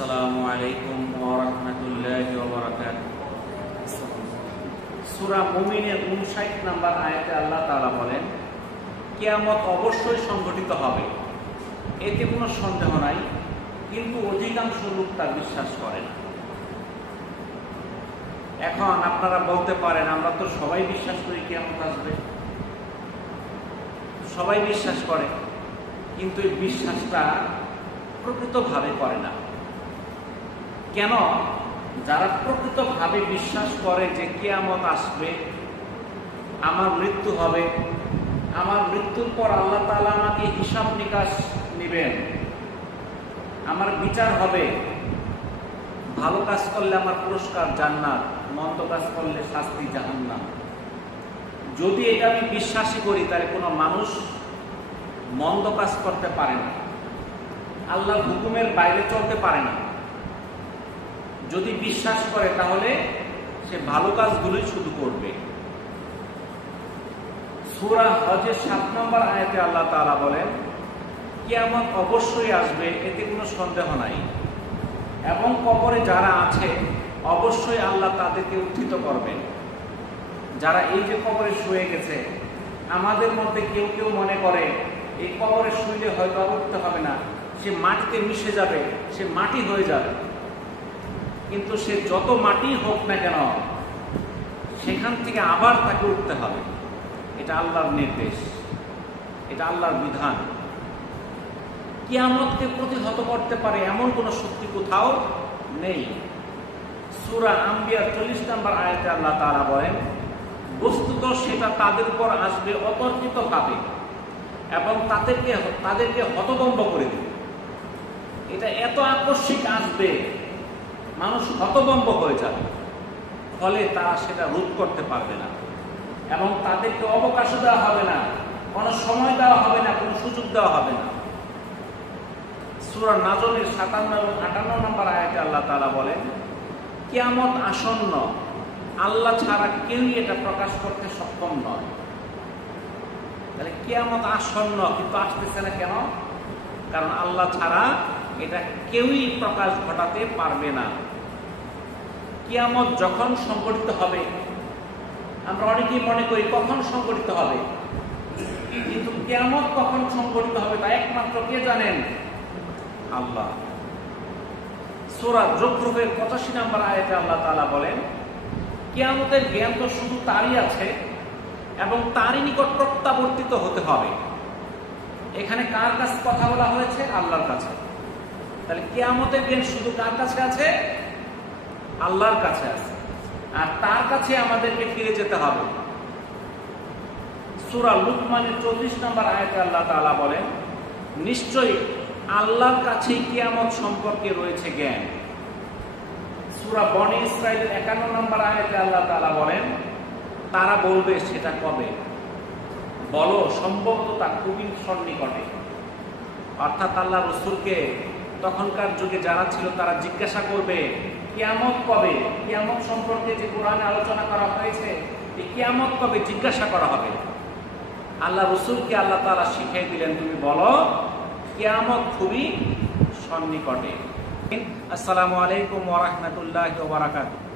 আসসালামু আলাইকুম ওয়া রাহমাতুল্লাহি ওয়া বারাকাতুহু। সূরা মুমিনের ৫৯ নম্বর আয়াতে আল্লাহ তাআলা বলেন, কিয়ামত অবশ্যই সংঘটিত হবে, এতে কোনো সন্দেহ নাই, কিন্তু অধিকাংশ লোক তা বিশ্বাস করে না। এখন আপনারা বলতে পারেন, আমরা তো সবাই বিশ্বাস করি কিয়ামত আসবে, সবাই বিশ্বাস করে, কিন্তু এই বিশ্বাসটা প্রকৃতভাবে করে না। কেন? যারা প্রকৃতভাবে বিশ্বাস করে যে কিয়ামত আসবে, আমার মৃত্যু হবে, আমার মৃত্যুর পর আল্লাহ তাআলা আমাকে হিসাব নিকাশ নেবেন, আমার বিচার হবে, ভালো কাজ করলে আমার পুরস্কার জান্নাত, মন্দ কাজ করলে শাস্তি জাহান্নাম। যদি এটা আমি বিশ্বাসই করি, তাহলে কোনো মানুষ মন্দ কাজ করতে পারে না, আল্লাহর হুকুমের বাইরে চলতে পারে না। যদি বিশ্বাস করে তাহলে সে ভালো কাজগুলোই শুধু করবে। সূরা হজের ৭ নম্বর আয়াতে আল্লাহ তাআলা বলেন, কিয়ামত অবশ্যই আসবে, এতে কোনো সন্দেহ নাই, এবং কবরে যারা আছে অবশ্যই আল্লাহ তাদেরকে উত্থিত করবেন। যারা এই যে কবরে শুয়ে গেছে, আমাদের মধ্যে কেউ কেউ মনে করে এই কবরে শুইলে হয়তো আর উঠতে হবে না, সে মাটিতে মিশে যাবে, সে মাটি হয়ে যাবে। কিন্তু সে যত মাটি হোক না কেন, সেখান থেকে আবার তাকে উঠতে হবে। এটা আল্লাহর নির্দেশ, এটা আল্লাহর বিধান। কিয়ামতকে প্রতিহত করতে পারে এমন কোন শক্তি কোথাও নেই। সূরা আম্বিয়া ৪০ নম্বর আয়াতে আল্লাহ তাআলা বলেন, বস্তুত সেটা তাদের উপর আসবে অতর্কিতভাবে, এবং তাদেরকে হতভম্ব করে দেবে। এটা এত আকস্মিক আসবে, মানুষ হতভম্ব হয়ে যাবে, ফলে তারা সেটা রোধ করতে পারবে না, এবং তাদেরকে অবকাশ দেওয়া হবে না, কোনো সময় দেওয়া হবে না, কোনো সুযোগ দেওয়া হবে না। সূরা নাজমের ৫৭ এবং ৫৮ নম্বর আয়াতে আল্লাহ তাআলা বলেন, কিয়ামত আসন্ন, আল্লাহ ছাড়া কেউই এটা প্রকাশ করতে সক্ষম নয়। তাহলে কিয়ামত আসন্ন, কিন্তু আসতেছে না কেন? কারণ আল্লাহ ছাড়া এটা কেউই প্রকাশ ঘটাতে পারবে না। কিয়ামত যখন সংঘটিত হবে, আমরা অনেকেই মনে করি কখন সংঘটিত হবে, কিন্তু কিয়ামত কখন সংঘটিত হবে তা একমাত্র কে জানেন? আল্লাহ। সূরা যুখরুফের ৮৫ নম্বর আয়াতে আল্লাহ তাআলা বলেন, কিয়ামতের জ্ঞান তো শুধু তারই আছে, এবং তারই নিকট প্রত্যাবর্তিত হতে হবে। এখানে কার কাছে কথা বলা হয়েছে? আল্লাহর কাছে। তাহলে কিয়ামতের জ্ঞান শুধু কার কাছে আছে? আল্লাহর কাছে আছে, আর তার কাছে আমাদেরকে ফিরে যেতে হবে। সূরা লুকমানের ৩৪ নম্বর আয়াতে আল্লাহ তাআলা বলেন, নিশ্চয়ই আল্লাহর কাছেই কিয়ামত সম্পর্কে রয়েছে জ্ঞান। সূরা বনী ইসরাঈলের ৫১ নম্বর আয়াতে আল্লাহ তাআলা বলেন, তারা বলবে সেটা কবে? বলো, সম্ভবত তা খুবই সন্নিকটে। অর্থাৎ আল্লাহ রাসূলকে তখনকার যুগে যারা ছিল তারা জিজ্ঞাসা করবে, কিয়ামত কবে? কিয়ামত সম্পর্কে যে কোরআনে আলোচনা করা হয়েছে, এই কিয়ামত কবে জিজ্ঞাসা করা হবে। আল্লাহ রাসূলকে আল্লাহ তাআলা শিখিয়ে দিলেন, তুমি বলো কিয়ামত খুবই সন্নিকটে। আসসালামু আলাইকুম ওয়া রাহমাতুল্লাহি ওয়া বারাকাতুহু।